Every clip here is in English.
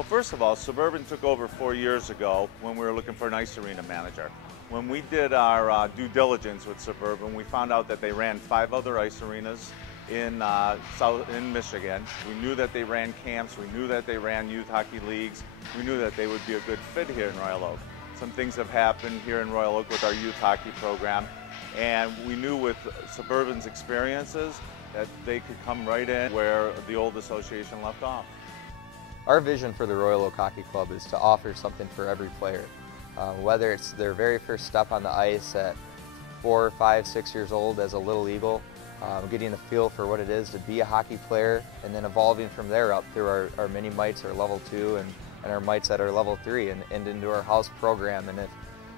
Well, first of all, Suburban took over 4 years ago when we were looking for an ice arena manager. When we did our due diligence with Suburban, we found out that they ran 5 other ice arenas in Michigan. We knew that they ran camps. We knew that they ran youth hockey leagues. We knew that they would be a good fit here in Royal Oak. Some things have happened here in Royal Oak with our youth hockey program, and we knew with Suburban's experiences that they could come right in where the old association left off. Our vision for the Royal Oak Hockey Club is to offer something for every player. Whether it's their very first step on the ice at 4, 5, 6 years old as a little Eagle, getting a feel for what it is to be a hockey player, and then evolving from there up through our mini mites, our level 2, and our mites at our level 3, and into our house program. And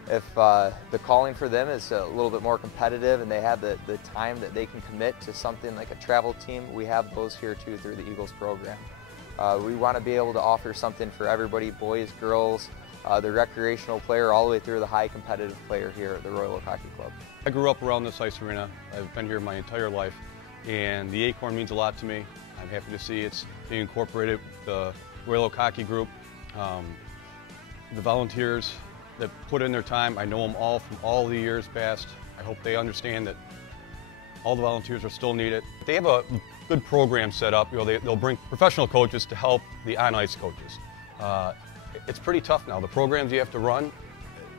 if the calling for them is a little bit more competitive and they have the time that they can commit to something like a travel team, we have those here too through the Eagles program. We want to be able to offer something for everybody, boys, girls, the recreational player, all the way through the high competitive player here at the Royal Oak Hockey Club. I grew up around this ice arena. I've been here my entire life, and the Acorn means a lot to me. I'm happy to see it's being incorporated with the Royal Oak Hockey Group. The volunteers that put in their time, I know them all from all the years past. I hope they understand that all the volunteers are still needed. They have a good program set up. You know, they'll bring professional coaches to help the on-ice coaches. It's pretty tough now. The programs you have to run,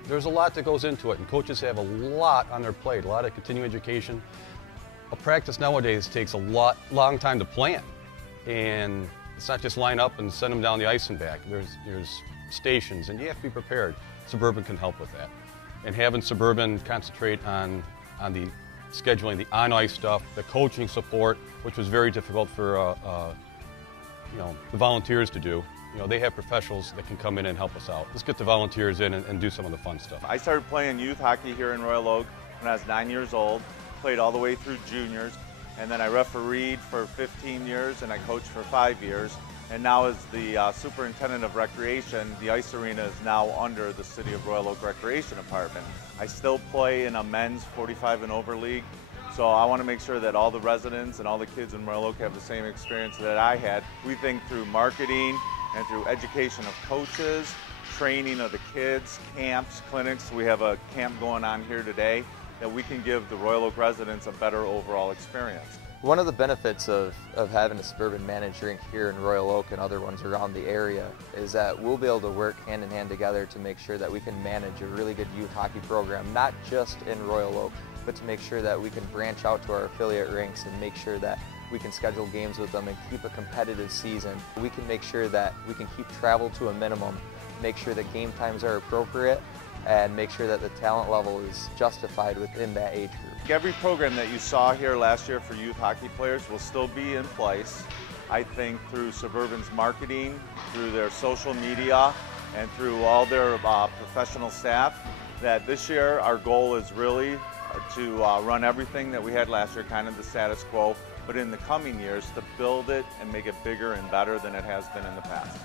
there's a lot that goes into it, and coaches have a lot on their plate, a lot of continuing education. A practice nowadays takes a long time to plan, and it's not just line up and send them down the ice and back. There's stations, and you have to be prepared. Suburban can help with that. And having Suburban concentrate on the scheduling, the on-ice stuff, the coaching support, which was very difficult for the volunteers to do. You know, they have professionals that can come in and help us out. Let's get the volunteers in and do some of the fun stuff. I started playing youth hockey here in Royal Oak when I was 9 years old, played all the way through juniors, and then I refereed for 15 years and I coached for 5 years. And now as the superintendent of recreation, the ice arena is now under the City of Royal Oak Recreation Department. I still play in a men's 45 and over league, so I want to make sure that all the residents and all the kids in Royal Oak have the same experience that I had. We think through marketing and through education of coaches, training of the kids, camps, clinics. We have a camp going on here today that we can give the Royal Oak residents a better overall experience. One of the benefits of having a Suburban managed rink here in Royal Oak and other ones around the area is that we'll be able to work hand in hand together to make sure that we can manage a really good youth hockey program, not just in Royal Oak, but to make sure that we can branch out to our affiliate rinks and make sure that we can schedule games with them and keep a competitive season. We can make sure that we can keep travel to a minimum, make sure that game times are appropriate, and make sure that the talent level is justified within that age group. Every program that you saw here last year for youth hockey players will still be in place. I think through Suburban's marketing, through their social media, and through all their professional staff, that this year our goal is really to run everything that we had last year, kind of the status quo, but in the coming years to build it and make it bigger and better than it has been in the past.